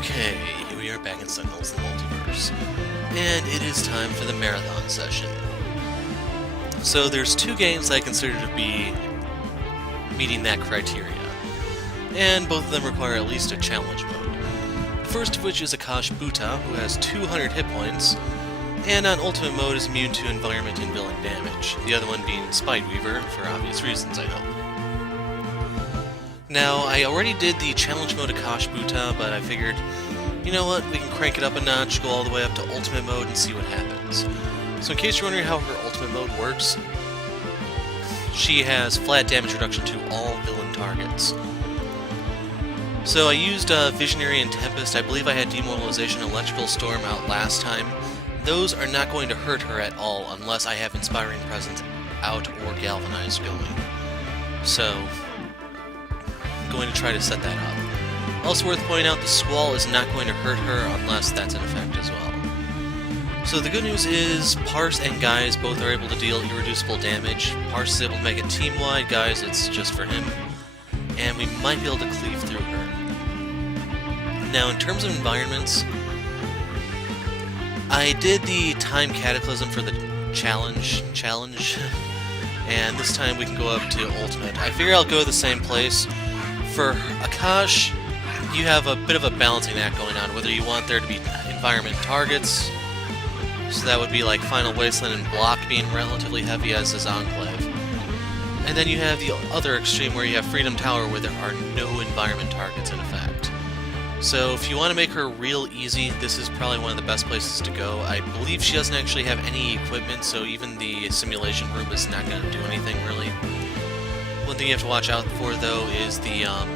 Okay, here we are back in Sentinels, the Multiverse. And it is time for the marathon session. So there's two games I consider to be meeting that criteria. And both of them require at least a challenge mode. The first of which is Akash'Bhuta, who has 200 hit points, and on Ultimate Mode is immune to environment and villain damage. The other one being Spiteweaver, for obvious reasons, I know. Now, I already did the challenge mode Akash'Bhuta, but I figured, you know what, we can crank it up a notch, go all the way up to Ultimate Mode, and see what happens. So in case you're wondering how her Ultimate Mode works, she has flat damage reduction to all villain targets. So I used Visionary and Tempest. I believe I had Demoralization and Electrical Storm out last time. Those are not going to hurt her at all unless I have Inspiring Presence out or Galvanize going. So going to try to set that up. Also worth pointing out, the Squall is not going to hurt her unless that's in effect as well. So the good news is, Parse and Guise both are able to deal irreducible damage. Parse is able to make it team-wide, Guise it's just for him. And we might be able to cleave through her. Now in terms of environments, I did the time Cataclysm for the challenge, and this time we can go up to Ultimate. I figure I'll go the same place. For Akash, you have a bit of a balancing act going on, whether you want there to be environment targets, so that would be like Final Wasteland and Block being relatively heavy as is Enclave. And then you have the other extreme where you have Freedom Tower where there are no environment targets in effect. So if you want to make her real easy, this is probably one of the best places to go. I believe she doesn't actually have any equipment, so even the simulation room is not going to do anything really. One thing you have to watch out for, though, is the, crud,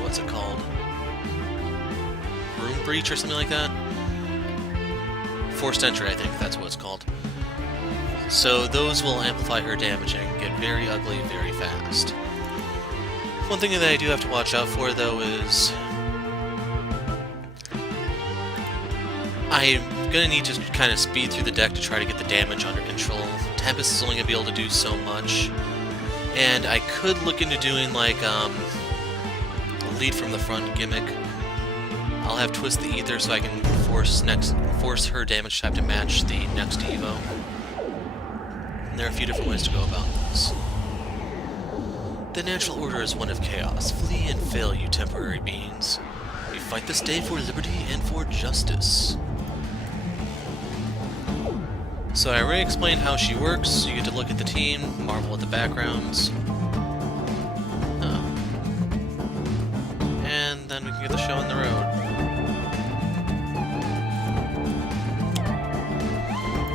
what's it called? Room Breach or something like that? Forced Entry, I think that's what it's called. So those will amplify her damage and get very ugly very fast. One thing that I do have to watch out for, though, is I'm going to need to kind of speed through the deck to try to get the damage under control. Tempest is only going to be able to do so much. And I could look into doing, like, a lead from the front gimmick. I'll have Twist the Ether so I can force her damage type to match the next Evo. And there are a few different ways to go about this. The natural order is one of chaos. Flee and fail, you temporary beings. We fight this day for liberty and for justice. So I already explained how she works. You get to look at the team, marvel at the backgrounds. And then we can get the show on the road.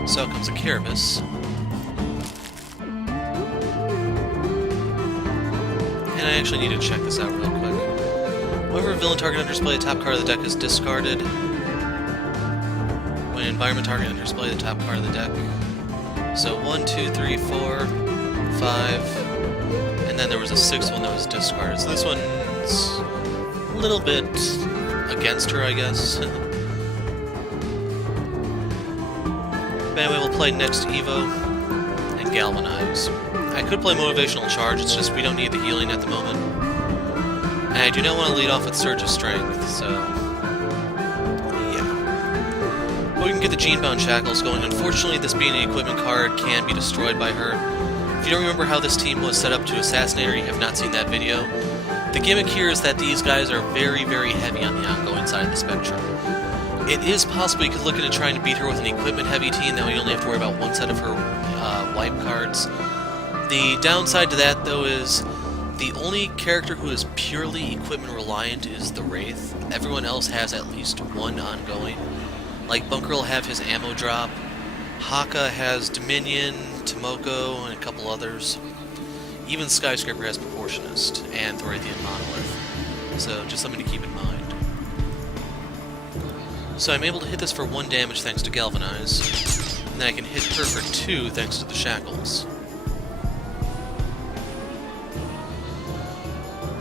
So out comes a Carapace. And I actually need to check this out real quick. Whenever a villain target under display, the top card of the deck is discarded. When an environment target under display, the top card of the deck. So 1, 2, 3, 4, 5, and then there was a 6th one that was discarded. So this one's a little bit against her, I guess. But anyway, we'll play next Evo and Galvanize. I could play Motivational Charge, it's just we don't need the healing at the moment. And I do not want to lead off with Surge of Strength, so yeah. But we can get the Genebound Shackles going. Unfortunately, this being an equipment card can be destroyed by her. If you don't remember how this team was set up to assassinate her, you have not seen that video. The gimmick here is that these guys are very, very heavy on the ongoing side of the spectrum. It is possible you could look into trying to beat her with an equipment-heavy team, that way you only have to worry about one set of her wipe cards. The downside to that, though, is the only character who is purely equipment-reliant is the Wraith. Everyone else has at least one ongoing. Like, Bunker will have his ammo drop, Haka has Dominion, Tomoko, and a couple others. Even Skyscraper has Proportionist, and Thorathian Monolith. So, just something to keep in mind. So I'm able to hit this for 1 damage thanks to Galvanize, and then I can hit her for 2 thanks to the Shackles.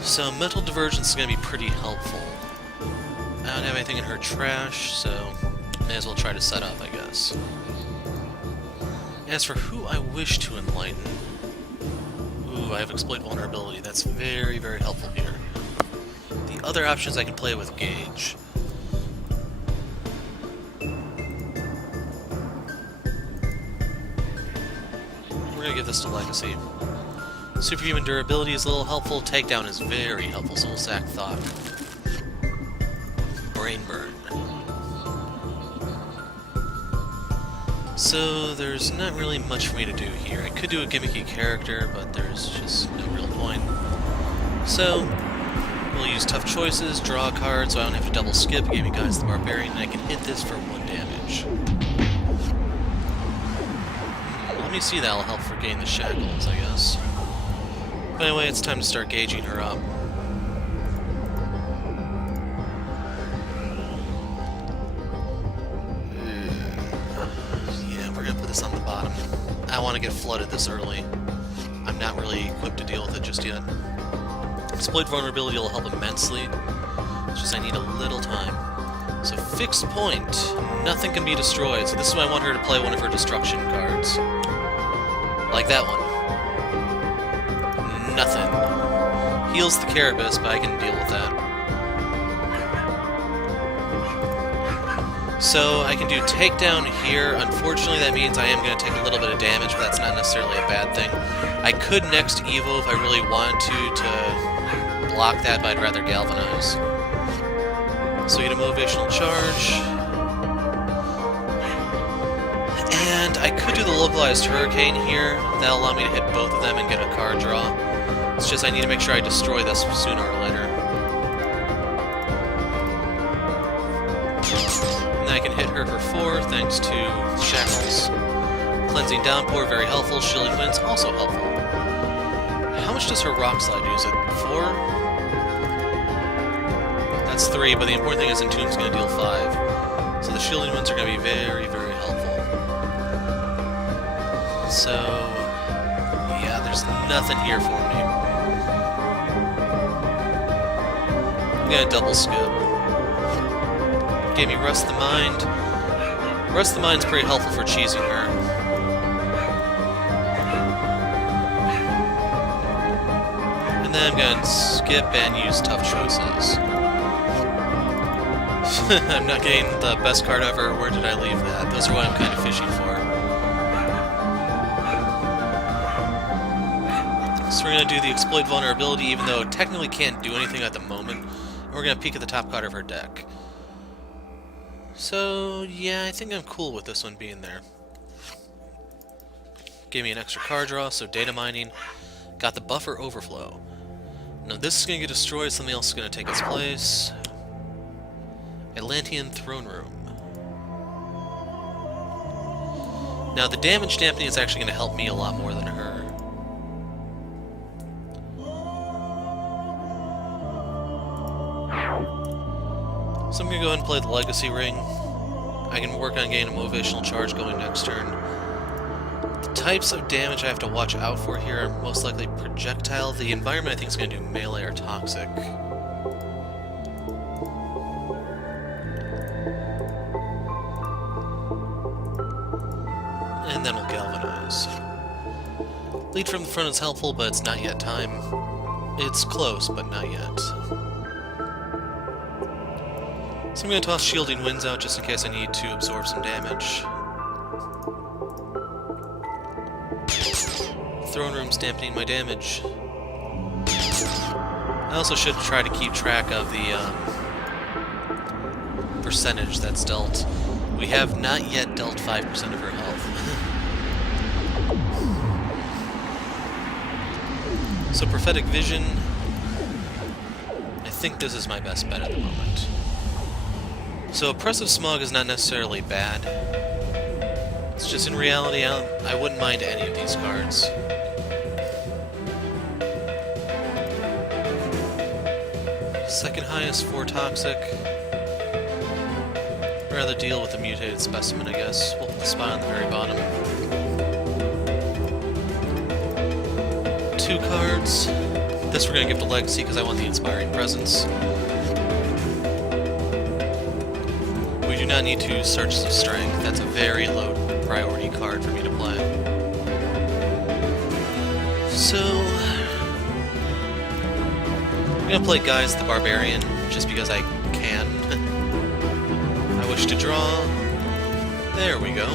So Mental Divergence is going to be pretty helpful. I don't have anything in her trash, so may as well try to set up, I guess. As for who I wish to enlighten... Ooh, I have Exploit Vulnerability. That's very, very helpful here. The like other options I can play with Gage. We're gonna give this to Legacy. Superhuman durability is a little helpful. Takedown is very helpful, so we'll sack Thought. Brain burn. So there's not really much for me to do here. I could do a gimmicky character, but there's just no real point. So we'll use tough choices, draw a card so I don't have to double skip, give me Guise the Barbarian, and I can hit this for 1 damage. Let me see, that'll help for getting the shackles, I guess. But anyway, it's time to start gauging her up. Yeah, we're gonna put this on the bottom. I want to get flooded this early. I'm not really equipped to deal with it just yet. Exploit vulnerability will help immensely. It's just I need a little time. So fixed point. Nothing can be destroyed. So this is why I want her to play one of her destruction cards. Like that one. Nothing. Heals the Carapace, but I can deal with that. So I can do takedown here. Unfortunately, that means I am going to take a little bit of damage, but that's not necessarily a bad thing. I could next Evo if I really wanted to block that, but I'd rather galvanize. So we get a motivational charge. And I could do the localized hurricane here. That'll allow me to hit both of them and get a card draw. It's just I need to make sure I destroy this sooner or later. And then I can hit her for 4 thanks to shackles. Cleansing Downpour, very helpful. Shielding Winds, also helpful. How much does her Rock Slide do? Is it 4? That's 3, but the important thing is Entomb's going to deal 5. So the Shielding Winds are going to be very, very helpful. So, yeah, there's nothing here for me. I'm going to double skip. Gave me Rest the Mind. Rest the Mind's pretty helpful for cheesing her. And then I'm going to skip and use Tough Choices. I'm not getting the best card ever. Where did I leave that? Those are what I'm kind of fishing for. So we're going to do the Exploit Vulnerability, even though it technically can't do anything at the moment. And we're going to peek at the top card of her deck. So, yeah, I think I'm cool with this one being there. Gave me an extra card draw, so data mining. Got the Buffer Overflow. Now this is going to get destroyed, something else is going to take its place. Atlantean Throne Room. Now the damage dampening is actually going to help me a lot more than her. So I'm going to go ahead and play the Legacy Ring. I can work on getting a motivational charge going next turn. The types of damage I have to watch out for here are most likely projectile. The environment I think is going to do melee or toxic. And then we'll galvanize. Lead from the front is helpful, but it's not yet time. It's close, but not yet. So I'm going to toss Shielding Winds out just in case I need to absorb some damage. Throne Room's dampening my damage. I also should try to keep track of the percentage that's dealt. We have not yet dealt 5% of her health. So Prophetic Vision, I think this is my best bet at the moment. So Oppressive Smog is not necessarily bad. It's just in reality, I wouldn't mind any of these cards. Second highest for Toxic. I'd rather deal with a mutated specimen, I guess. We'll put the spot on the very bottom. 2 cards. This we're going to give to Legacy because I want the Inspiring Presence. We do not need to search the strength. That's a very low priority card for me to play. So, I'm gonna play Guise the Barbarian, just because I can. I wish to draw. There we go.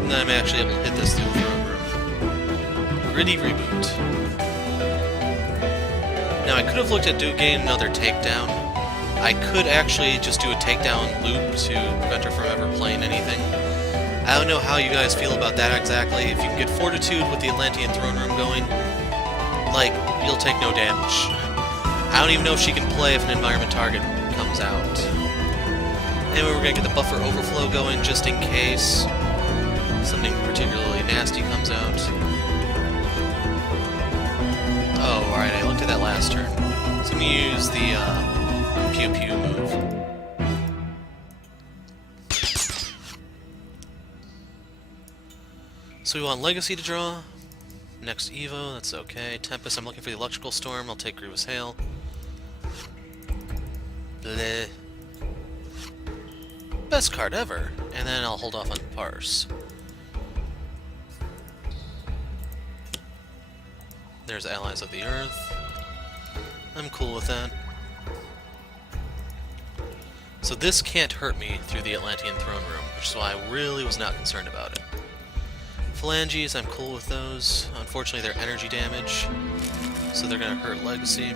And then I'm actually able to hit this through the throne room. Gritty reboot. Now I could have looked at getting another takedown. I could actually just do a takedown loop to prevent her from ever playing anything. I don't know how you guys feel about that exactly. If you can get Fortitude with the Atlantean throne room going, like, you'll take no damage. I don't even know if she can play if an environment target comes out. Anyway, we're gonna get the buffer overflow going just in case something particularly nasty comes out. Oh, alright, I looked at that last turn. So I'm gonna use the Pew Pew move. So we want Legacy to draw. Next Evo, that's okay. Tempest, I'm looking for the Electrical Storm. I'll take Grievous Hail. Bleh. Best card ever. And then I'll hold off on Parse. There's Allies of the Earth. I'm cool with that. So this can't hurt me through the Atlantean throne room, which is why I really was not concerned about it. Phalanges, I'm cool with those. Unfortunately, they're energy damage, so they're gonna hurt Legacy.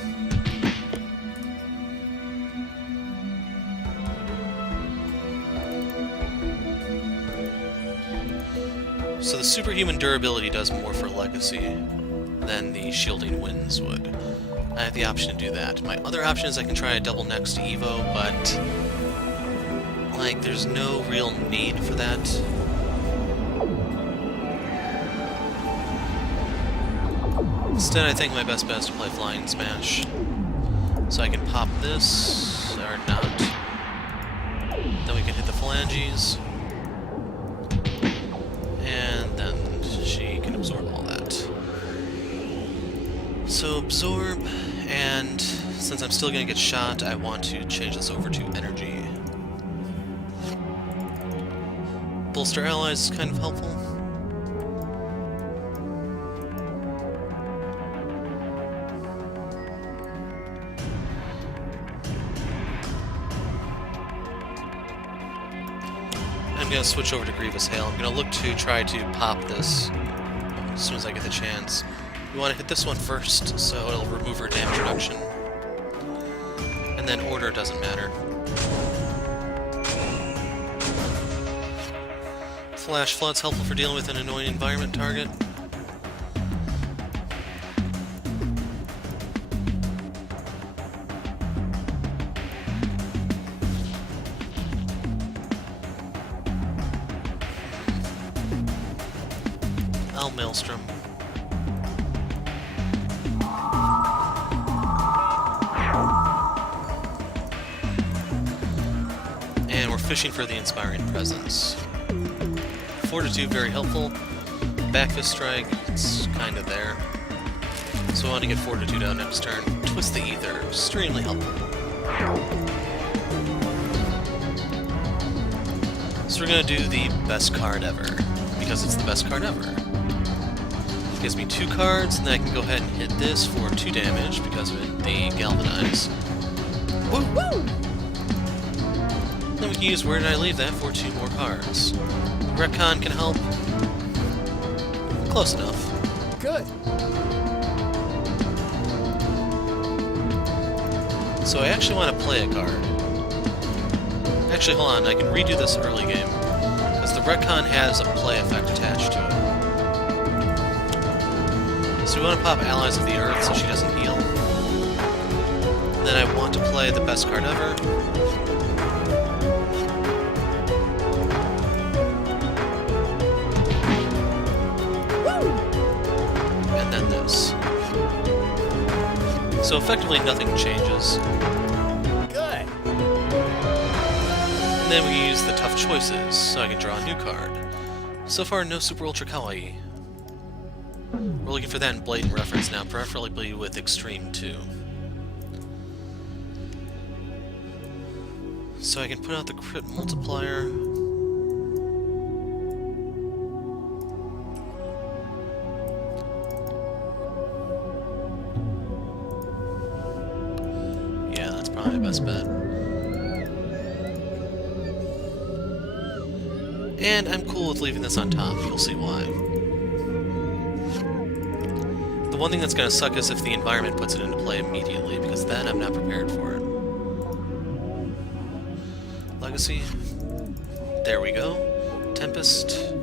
So the superhuman durability does more for Legacy than the shielding winds would. I have the option to do that. My other option is I can try a double next Evo, but like, there's no real need for that. Instead, I think my best bet is to play Flying Smash. So I can pop this, or not. Then we can hit the Phalanges. And then she can absorb all that. So absorb, and since I'm still going to get shot, I want to change this over to energy. Bolster allies is kind of helpful. I'm going to switch over to Grievous Hail. I'm going to look to try to pop this as soon as I get the chance. We want to hit this one first, so it'll remove her damage reduction. And then order doesn't matter. Flash Flood's helpful for dealing with an annoying environment target. Maelstrom. And we're fishing for the Inspiring Presence. Fortitude, very helpful. Back Fist Strike, it's kind of there. So I want to get Fortitude out next turn. Twist the Ether, extremely helpful. So we're going to do the best card ever, because it's the best card ever. Gives me 2 cards, and then I can go ahead and hit this for 2 damage because of it, the Galvanize. Woo! Woo! Then we can use Where Did I Leave That for 2 more cards. Retcon can help. Close enough. Good. So I actually want to play a card. Actually, hold on, I can redo this early game, because the Retcon has a play effect attached to it. So we want to pop Allies of the Earth so she doesn't heal. And then I want to play the best card ever. Woo! And then this. So effectively nothing changes. Good. And then we use the tough choices so I can draw a new card. So far, no Super Ultra Kawaii. We're looking for that in blatant reference now, preferably with Extreme 2. So I can put out the crit multiplier. my best bet. And I'm cool with leaving this on top, you'll see why. The one thing that's going to suck is if the environment puts it into play immediately, because then I'm not prepared for it. Legacy. There we go. Tempest.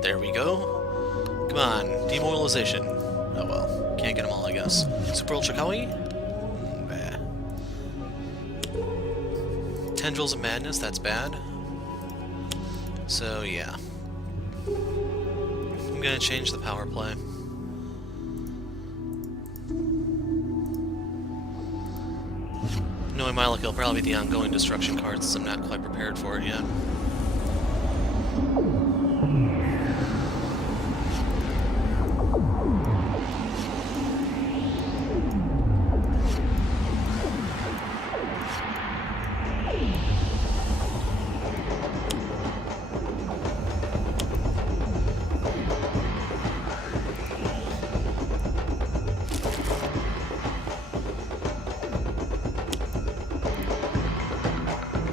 There we go. Come on, demoralization. Oh well, can't get them all, I guess. Super Ultra Kawaii? Bah. Tendrils of Madness, that's bad. So, yeah. I'm gonna change the power play. Knowing my luck, it'll probably be the ongoing destruction card since I'm not quite prepared for it yet.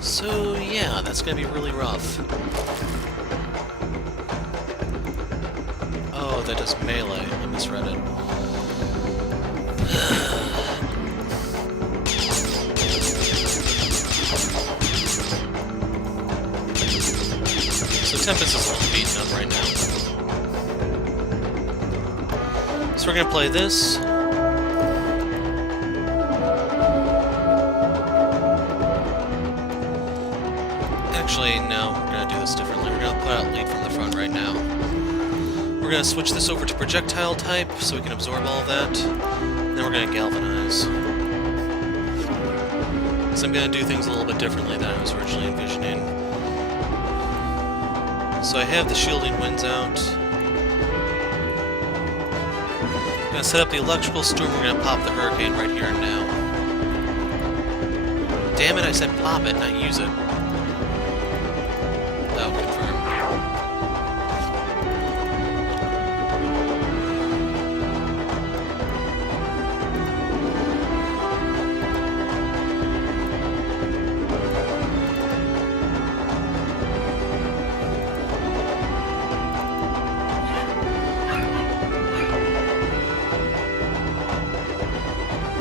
So, yeah, that's gonna be really rough. Oh, that does melee. I misread it. So Tempest is a little beaten up right now. So we're gonna play this. Actually, no, we're going to do this differently. We're going to put out lead from the front right now. We're going to switch this over to projectile type so we can absorb all of that. And then we're going to galvanize. So I'm going to do things a little bit differently than I was originally envisioning. So I have the shielding winds out. I'm going to set up the electrical storm. We're going to pop the hurricane right here and now. Damn it, I said pop it, not use it.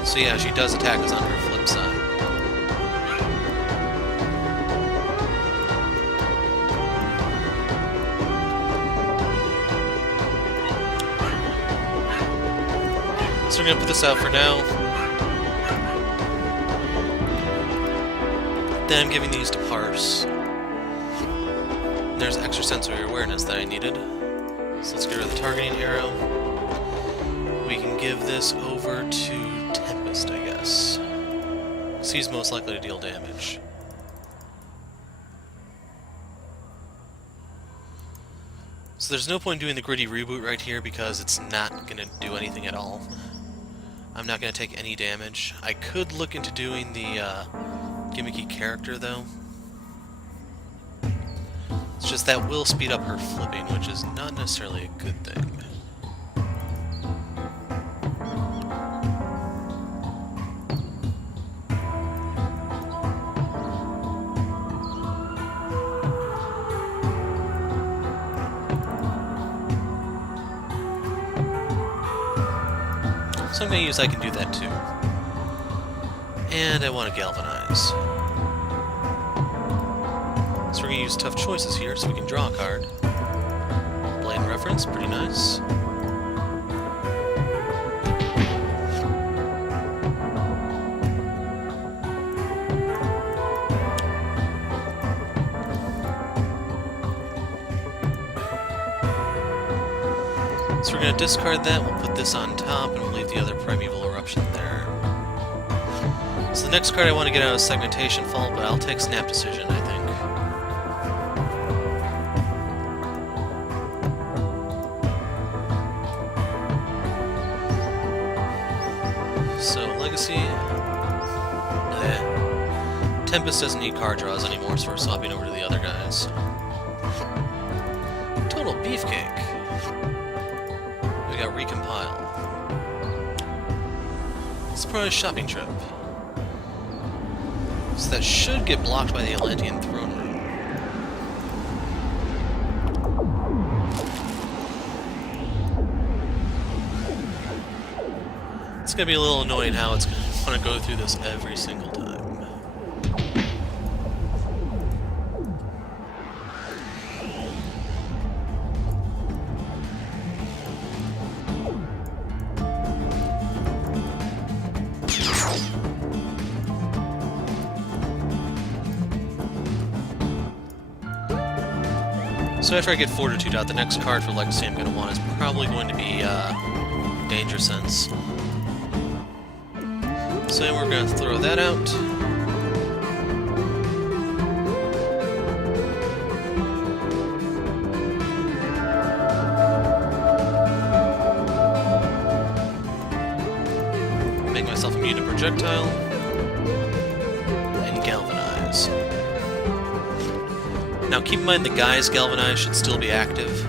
So yeah, she does attack us on her flip side. So we're going to put this out for now. Then I'm giving these to parse. There's extrasensory awareness that I needed. So let's get rid of the targeting arrow. We can give this over to Tempest, I guess. Because he's most likely to deal damage. So there's no point doing the gritty reboot right here because it's not going to do anything at all. I'm not going to take any damage. I could look into doing the gimmicky character, though. It's just that will speed up her flipping, which is not necessarily a good thing. So I'm going to use I can do that too. And I want to galvanize. So we're going to use tough choices here so we can draw a card. Blade reference, pretty nice. So we're going to discard that, we'll put this on top, and we'll leave the other Primeval Eruption there. So the next card I want to get out is Segmentation Fault, but I'll take Snap Decision, I think. So, Legacy... Tempest doesn't need card draws anymore, so we're swapping over to the other guys. Total Beefcake. We got Recompile. Surprise shopping trip. So that should get blocked by the Atlantean throne room. It's gonna be a little annoying how it's gonna want to go through this every single time. So after I get Fortitude out, the next card for Legacy I'm going to want is probably going to be Danger Sense. So we're going to throw that out. Make myself immune to projectile. And Galvanize. Now keep in mind the Guise Galvanize should still be active.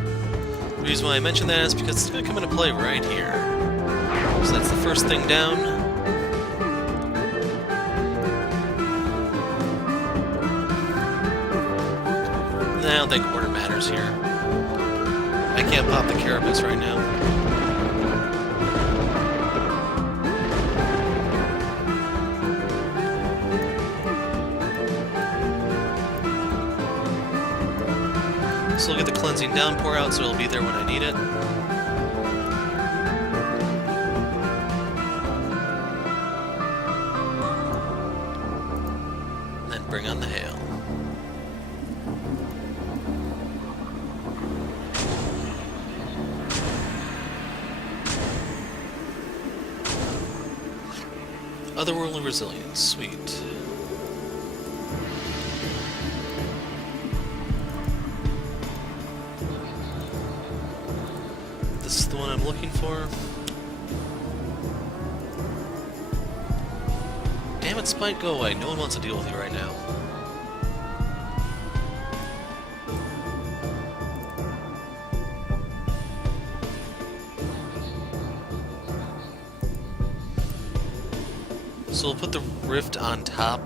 The reason why I mention that is because it's going to come into play right here. So that's the first thing down. I don't think order matters here. I can't pop the Carapace right now. So we'll get the Cleansing Downpour out, so it'll be there when I need it. And then bring on the Hail. Otherworldly Resilience, sweet. This is the one I'm looking for. Damn it, Spite, go away. No one wants to deal with you right now. So we'll put the Rift on top.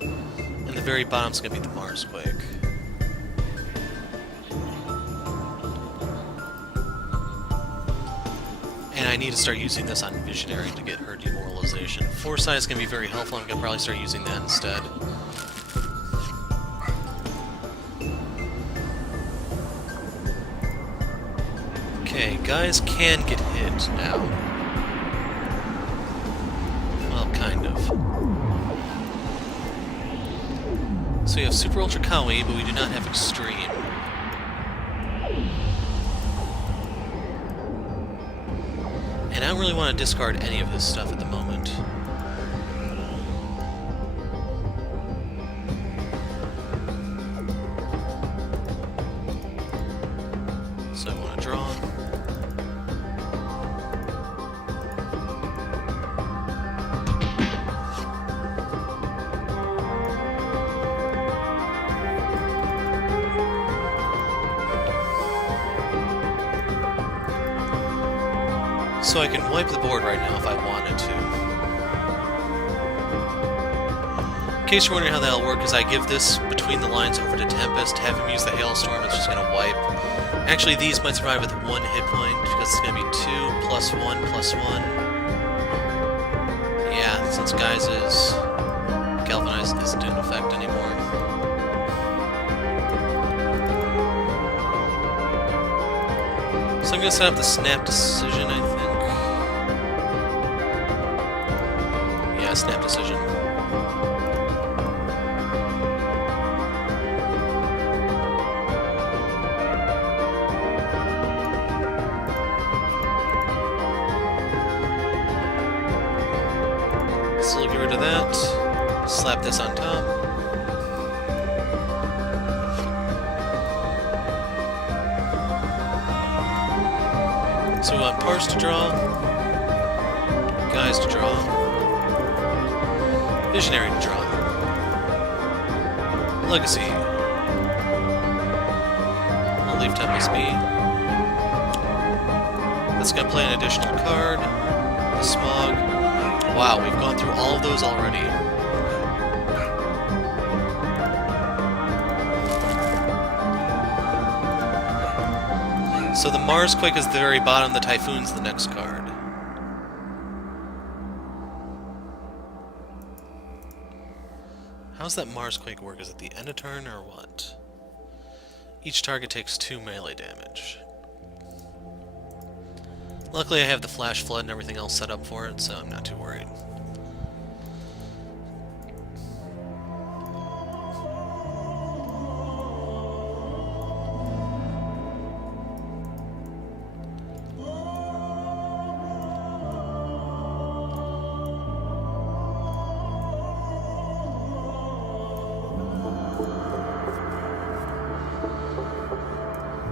And the very bottom's gonna be the Marsquake. And I need to start using this on Visionary to get her demoralization. Foresight is gonna be very helpful. I'm gonna probably start using that instead. Okay, Guise can get hit now. Well, kind of. So we have Super Ultra Kawi, but we do not have Extreme. And I don't really want to discard any of this stuff at the moment. So I want to draw. So I can wipe the board right now if I wanted to. In case you're wondering how that'll work, is I give this between the lines over to Tempest, have him use the Hailstorm, it's just going to wipe. Actually, these might survive with 1 hit point, because it's going to be 2 plus 1 plus 1. Yeah, since Guise's Galvanize isn't in effect anymore. So I'm going to set up the Snap Decision, I think. Yeah, Snap Decision. So we'll get rid of that. Slap this on top. So we want Parse to draw, Guise to draw, Visionary to draw, Legacy. We'll leave Tempest be. That's going to play an additional card. The Smog. Wow, we've gone through all of those already. So the Marsquake is the very bottom, the Typhoon's the next card. How's that Marsquake work? Is it the end of turn or what? Each target takes 2 melee damage. Luckily I have the Flash Flood and everything else set up for it, so I'm not too worried.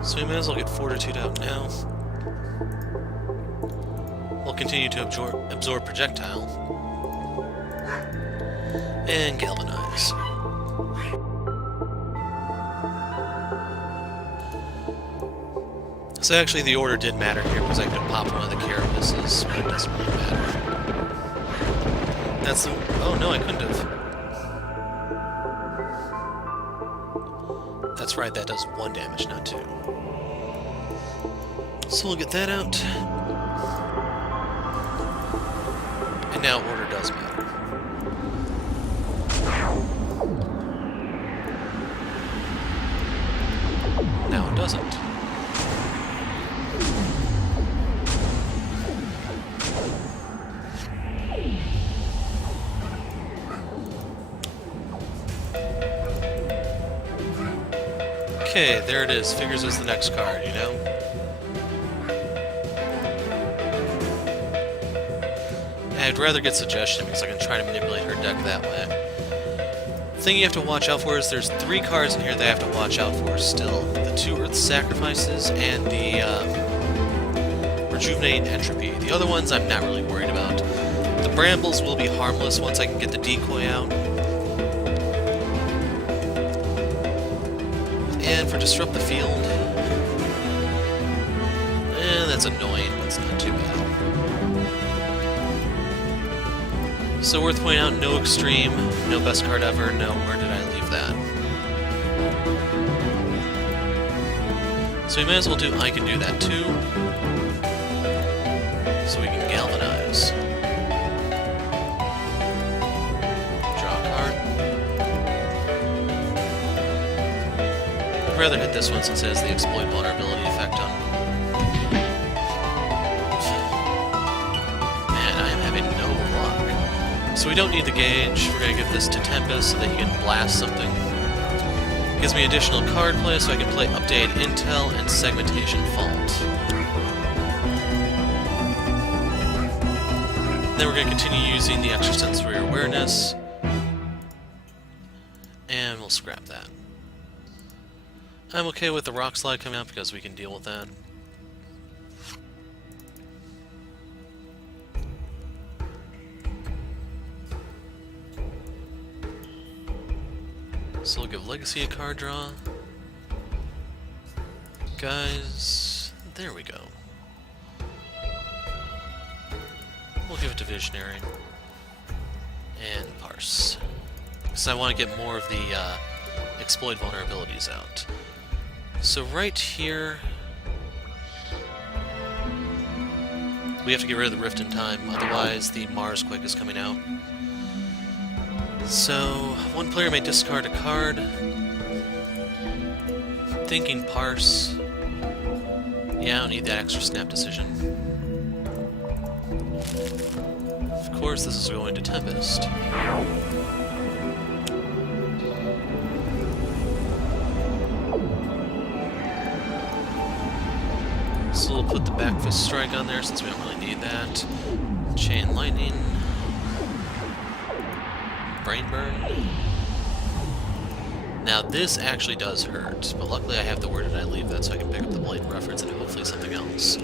So we might as well get Fortitude out now. We'll continue to absorb Projectile. And Galvanize. So actually the order did matter here because I could have popped one of the Carapaces, but it doesn't really matter. That's the... Oh no, I couldn't have. That's right, that does 1 damage, not 2. So we'll get that out. And now order does matter. Now it doesn't. Okay, there it is. Figures as the next card, you know? I'd rather get Suggestion because I can try to manipulate her deck that way. The thing you have to watch out for is there's 3 cards in here that I have to watch out for still. The 2 Earth Sacrifices and the Rejuvenate and Entropy. The other ones I'm not really worried about. The Brambles will be harmless once I can get the decoy out. And for Disrupt the Field... that's annoying, but it's not too bad. So worth pointing out, no Extreme, no Best Card Ever, no where did I leave that? So we might as well do I Can Do That too. So we can Galvanize. Draw a card. I'd rather hit this one since it has the Exploit Vulnerability effect on. Man, I am having no luck. So we don't need the Gauge. We're going to give this to Tempest so that he can blast something. Gives me additional card play so I can play Updated Intel and Segmentation Fault. Then we're going to continue using the Extrasensory Awareness. And we'll scrap that. I'm okay with the Rock Slide coming out because we can deal with that. So we'll give Legacy a card draw. Guys, there we go. We'll give it to Visionary. And Parse. Because I want to get more of the Exploit vulnerabilities out. So right here... we have to get rid of the Rift in Time, otherwise the Marsquake is coming out. So, one player may discard a card. Thinking Parse. Yeah, I don't need that extra snap decision. Of course, this is going to Tempest. So we'll put the Back Fist Strike on there since we don't really need that. Chain Lightning. Brain Burn. Now this actually does hurt, but luckily I have the Where Did I Leave That so I can pick up the Blade reference and hopefully something else.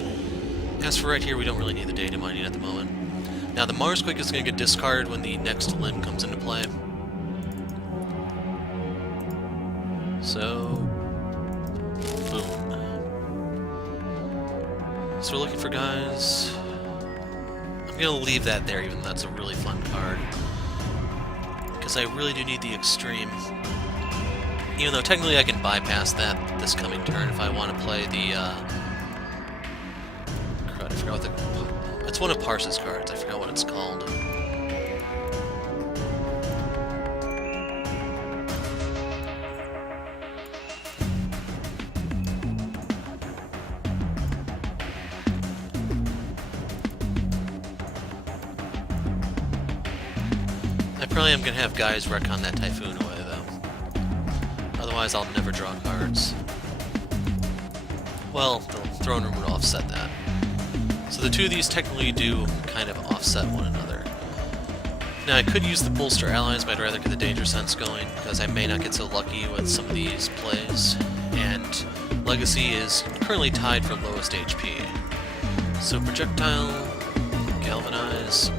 As for right here, we don't really need the data mining at the moment. Now the Marsquake is going to get discarded when the next limb comes into play. So... boom. So So we're looking for Guise. I'm gonna leave that there, even though that's a really fun card. Because I really do need the extreme. Even though technically I can bypass that this coming turn if I want to play the, crud, I forgot what the... It's one of Parse's cards, I forgot what it's called. I probably am going to have Guise retcon that Typhoon away, though. Otherwise, I'll never draw cards. Well, the Throne Room would offset that. So the two of these technically do kind of offset one another. Now, I could use the Bolster Allies, but I'd rather get the Danger Sense going, because I may not get so lucky with some of these plays. And Legacy is currently tied for lowest HP. So Projectile, Galvanize...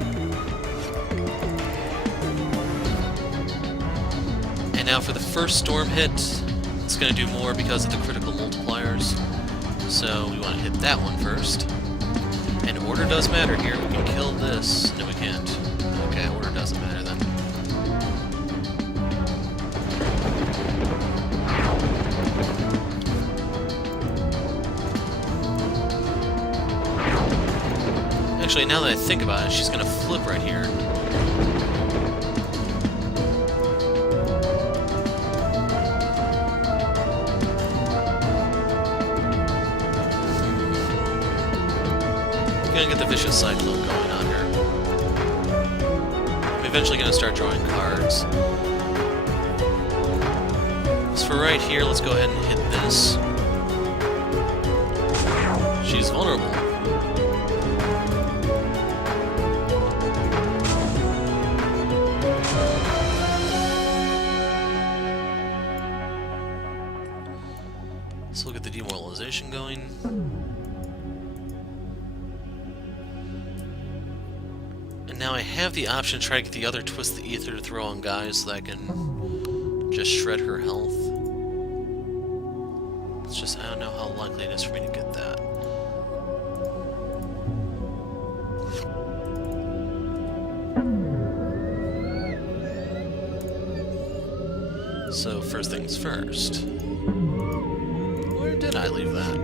And now for the first Storm hit, it's going to do more because of the critical multipliers. So we want to hit that one first. And order does matter here. We can kill this. No, we can't. Okay, order doesn't matter then. Actually, now that I think about it, she's going to flip right here. Gonna get the Vicious Cyclone going on her. I'm eventually gonna start drawing cards. So for right here, let's go ahead and hit this. She's vulnerable. So we'll get the demoralization going. Now I have the option to try to get the other Twist the Ether to throw on Guise so that I can just shred her health. It's just I don't know how likely it is for me to get that. So first things first. Where did I leave that?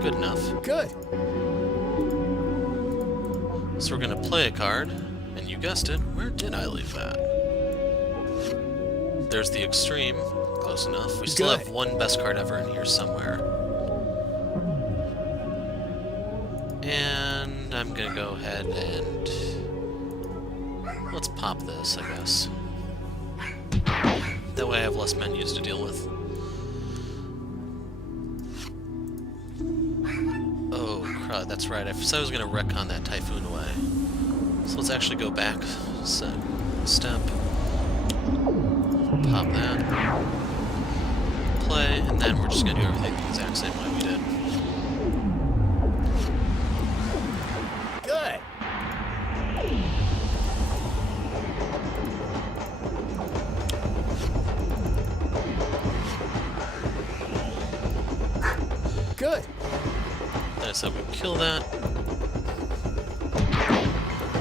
Good enough. Good. So we're going to play a card, and you guessed it, where did I leave that? There's the Extreme, close enough. We still have one best card ever in here somewhere. And I'm going to go ahead and... let's pop this, I guess. That way I have less menus to deal with. That's right, I said I was going to retcon that Typhoon away. So let's actually go back a step. Pop that. Play, and then we're just going to do everything the exact same way we did. Good. Good. So we kill that.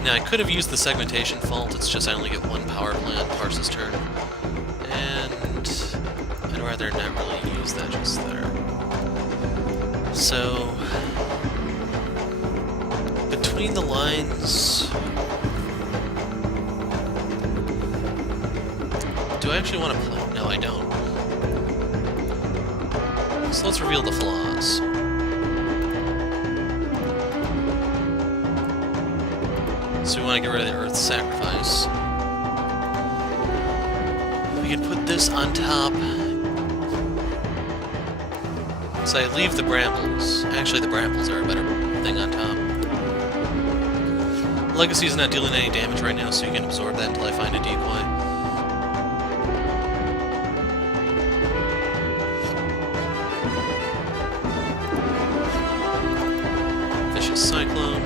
Now I could have used the segmentation fault, it's just I only get one power plant Parse's turn. And I'd rather not really use that just there. So between the lines, do I actually want to play? No, I don't. So let's reveal the flaws. So we want to get rid of the Earth Sacrifice. We can put this on top. So I leave the Brambles. Actually, the Brambles are a better thing on top. Legacy's not dealing any damage right now, so you can absorb that until I find a decoy. Vicious Cyclone.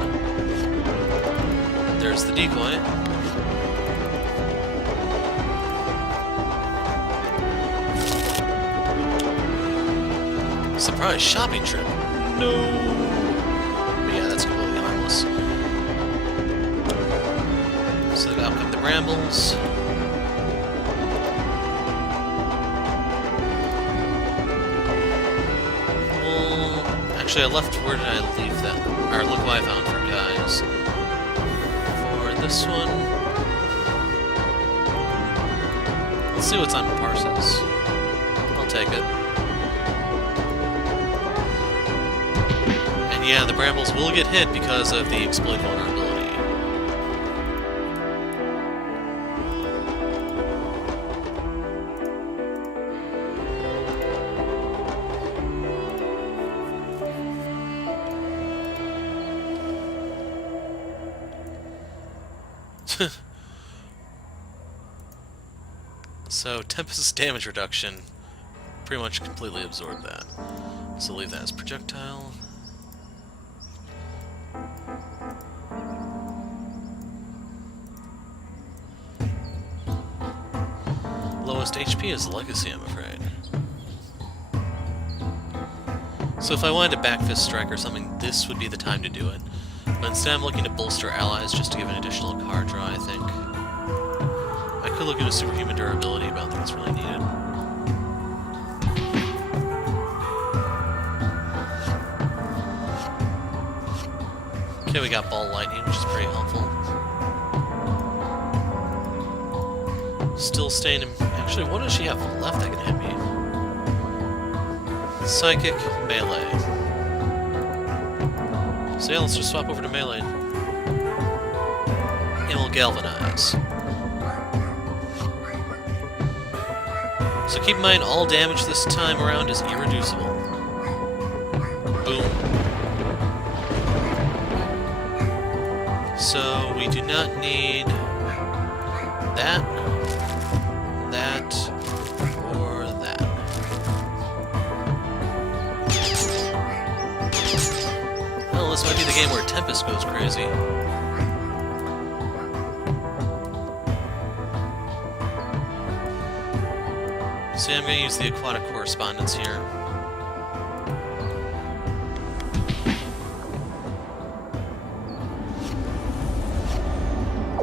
There's the decoy. Surprise shopping trip. No. But yeah, that's completely harmless. So out come the brambles. Well, actually, I left. Where did I leave that? Or look what I found for Guise. For this one, let's see what's on Parses. I'll take it. And yeah, the brambles will get hit because of the exploit vulnerability. So, Tempest's damage reduction pretty much completely absorbed that. So leave that as projectile. Lowest HP is Legacy, I'm afraid. So if I wanted to backfist strike or something, this would be the time to do it. But instead I'm looking to bolster allies just to give an additional card draw, I think. I could look into superhuman durability, but I don't think it's really needed. Okay, we got Ball Lightning, which is pretty helpful. Still staying in... Actually, what does she have left that can hit me? Psychic, Melee. So yeah, let's just swap over to Melee. And we'll Galvanize. So keep in mind, all damage this time around is irreducible. Boom. So we do not need that, that, or that. Well, this might be the game where Tempest goes crazy. So yeah, I'm going to use the Aquatic Correspondence here.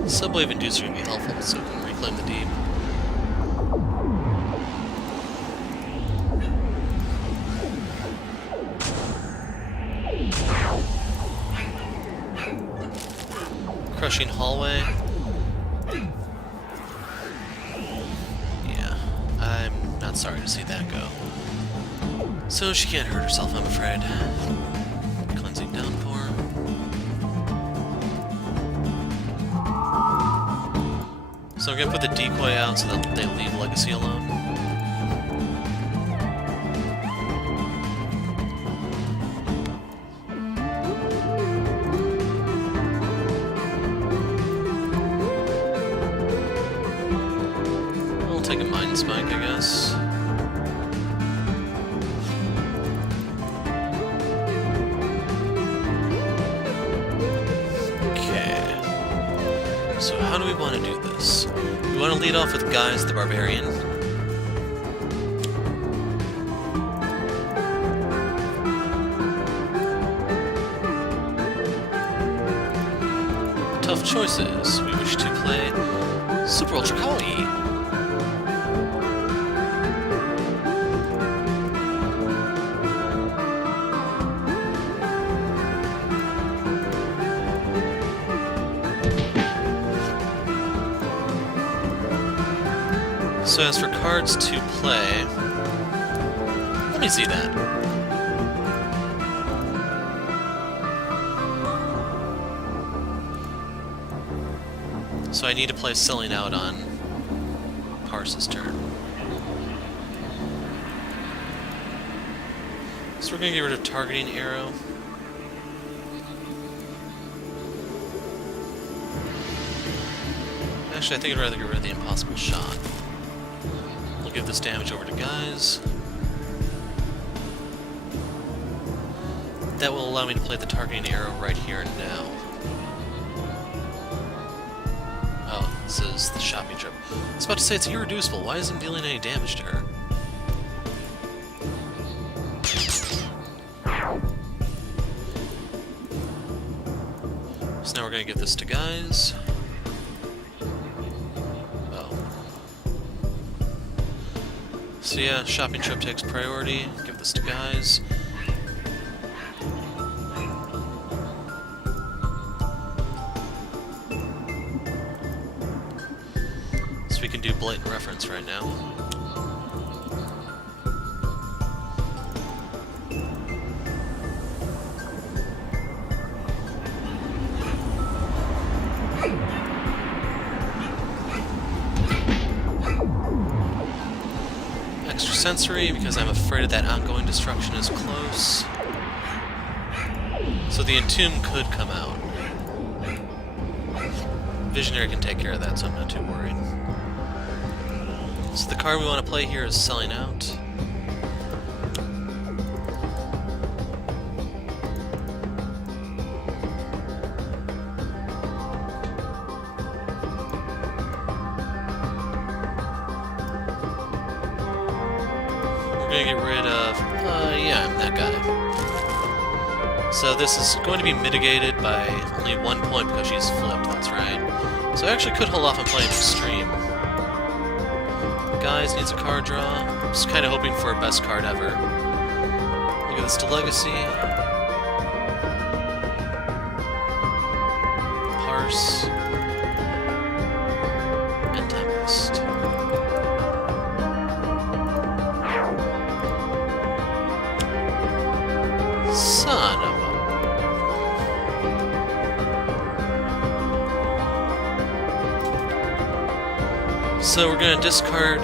Subwave Inducer can be helpful, so we can reclaim the deep. Crushing Hallway. Yeah, I'm not sorry to see that go. So she can't hurt herself, I'm afraid. Cleansing Downpour. So I'm going to put the decoy out so that they leave Legacy alone. I'll take a Mind Spike, I guess. Okay. So how do we want to do this? We want to lead off with Guise the Barbarian. Tough choices. We wish to play Super Ultra Kawaii. So as for cards to play, let me see that. So I need to play Selling Out on Parse's turn. So we're going to get rid of Targeting Arrow. Actually, I think I'd rather get rid of the Impossible Shot. We'll give this damage over to Guise. That will allow me to play the Targeting Arrow right here and now. Oh, this is the shopping trip. I was about to say it's irreducible. Why isn't it dealing any damage to her? So now we're gonna give this to Guise. Oh. So yeah, shopping trip takes priority. Give this to Guise. So we can do blatant reference right now. Extrasensory, because I'm afraid that ongoing destruction is close. So the Entomb could come out. Visionary can take care of that, so I'm not too worried. So the card we want to play here is Selling Out. We're gonna get rid of, yeah, I'm that guy. So this is going to be mitigated by only 1 point because she's flipped, that's right. So I actually could hold off on playing Extreme. Guise needs a card draw. Just kind of hoping for a best card ever. Look at this to Legacy. Parse. And Tempest. Son of a... So we're going to discard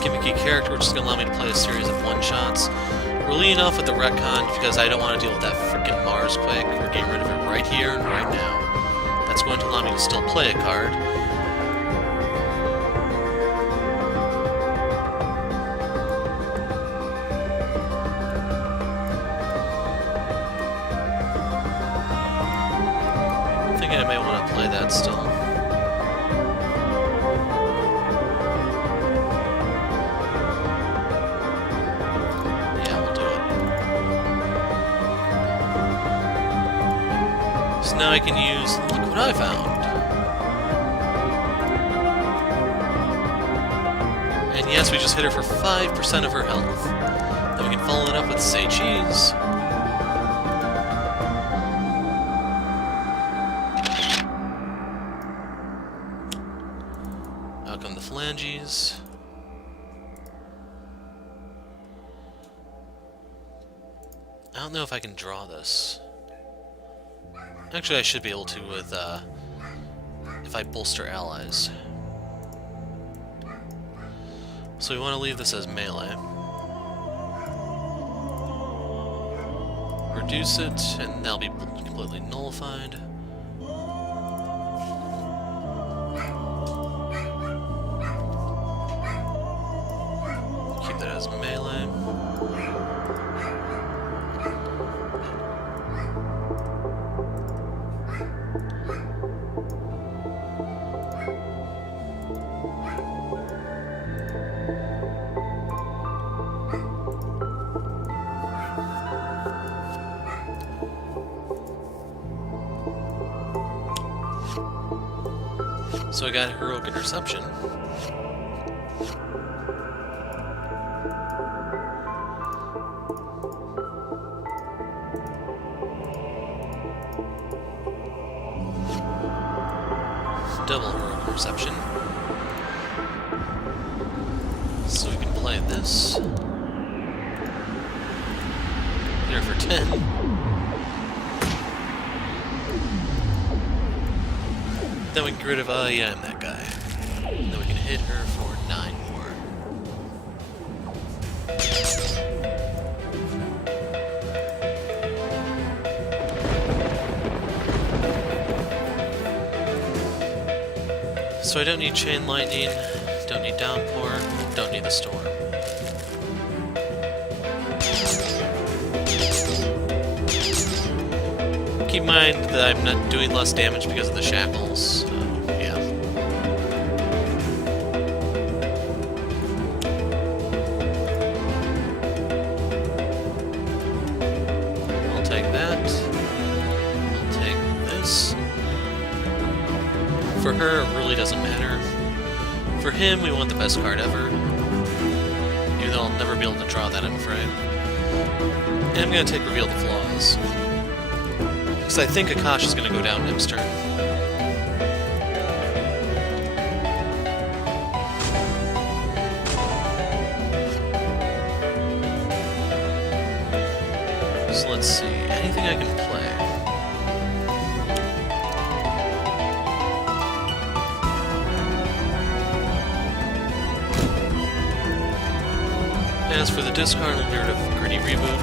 Gimmicky Character, which is going to allow me to play a series of one-shots. We're leading off with the Retcon because I don't want to deal with that frickin' Mars Quake. We're getting rid of it right here and right now. That's going to allow me to still play a card. I may want to play that still. Yeah, we'll do it. So now I can use... Look what I found! And yes, we just hit her for 5% of her health. Then we can follow it up with Say Cheese. Out come the phalanges. I don't know if I can draw this. Actually, I should be able to with, if I bolster allies. So we want to leave this as melee. Reduce it, and that'll be completely nullified. Keep that as melee. So I got Heroic Interception. Double Heroic Interception. So we can play this. There for 10. Then we can get rid of, yeah, I'm that guy. And then we can hit her for 9 more. So I don't need Chain Lightning, don't need Downpour, don't need the Storm. Keep in mind that I'm not doing less damage because of the shackles, so yeah. I'll take that. I'll take this. For her, it really doesn't matter. For him, we want the best card ever. Even though I'll never be able to draw that, I'm afraid. And I'm going to take Reveal the Flaws. Because I think Akash is going to go down next turn. So let's see. Anything I can play? As for the discard, we'll get rid of Gritty Reboot.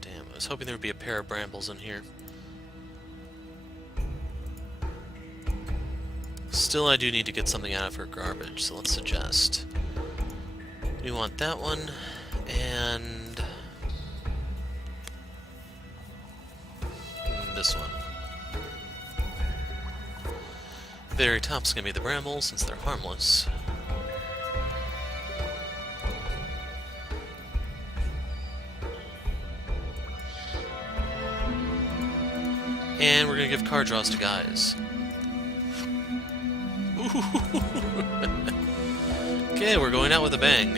Damn, I was hoping there would be a pair of brambles in here. Still, I do need to get something out of her garbage, so let's suggest. We want that one, and this one. Very top's gonna be the brambles, since they're harmless. And we're gonna give card draws to Guise. Okay, we're going out with a bang.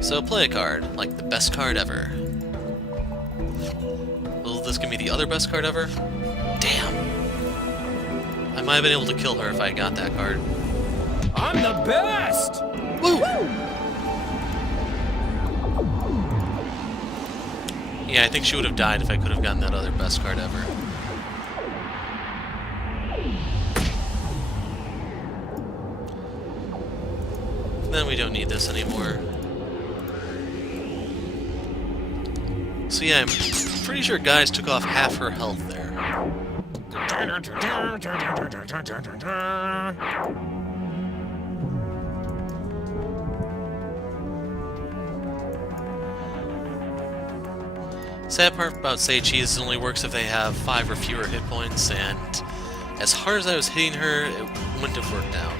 So play a card, like the best card ever. Will this give me the other best card ever? Damn! I might have been able to kill her if I got that card. I'm the best! Woo! Yeah, I think she would have died if I could have gotten that other best card ever. Then we don't need this anymore. So yeah, I'm pretty sure Guise took off half her health there. Sad part about Sage Cheese, it only works if they have 5 or fewer hit points, and as hard as I was hitting her, it wouldn't have worked out.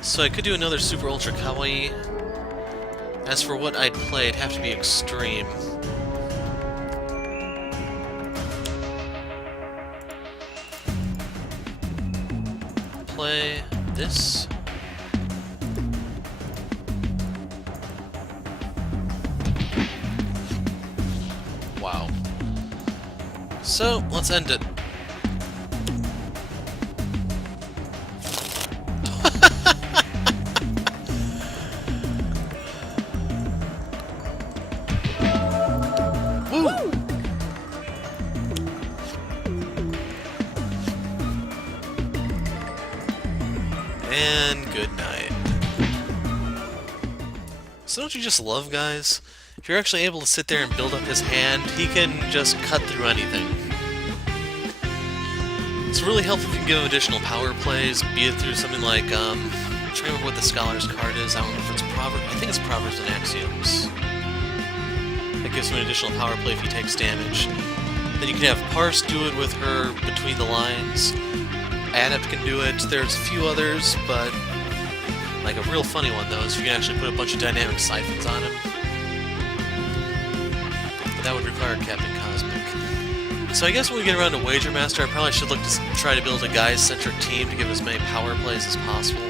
So I could do another Super Ultra Kawaii. As for what I'd play, it'd have to be extreme. Play this. Wow. So, let's end it. And good night. So don't you just love Guise? If you're actually able to sit there and build up his hand, he can just cut through anything. It's really helpful if you can give him additional power plays, be it through something like, I'm trying to remember what the Scholar's card is. I don't know if it's Proverbs. I think it's Proverbs and Axioms. That gives him an additional power play if he takes damage. Then you can have Parse do it with her between the lines. Adept can do it. There's a few others, but like a real funny one though is if you can actually put a bunch of dynamic siphons on him. But that would require Captain Cosmic. So I guess when we get around to Wager Master, I probably should look to try to build a Guise-centric team to give as many power plays as possible.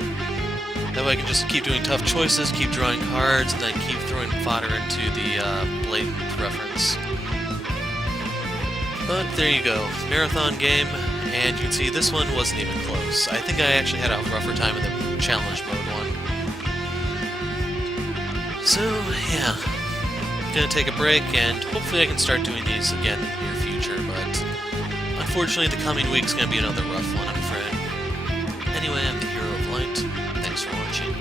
That way I can just keep doing tough choices, keep drawing cards, and then keep throwing fodder into the blatant reference. But there you go, marathon game. And you can see this one wasn't even close. I think I actually had a rougher time in the challenge mode one. So, yeah. Gonna take a break, and hopefully I can start doing these again in the near future, but unfortunately the coming week's gonna be another rough one, I'm afraid. Anyway, I'm the Hero of Light. Thanks for watching.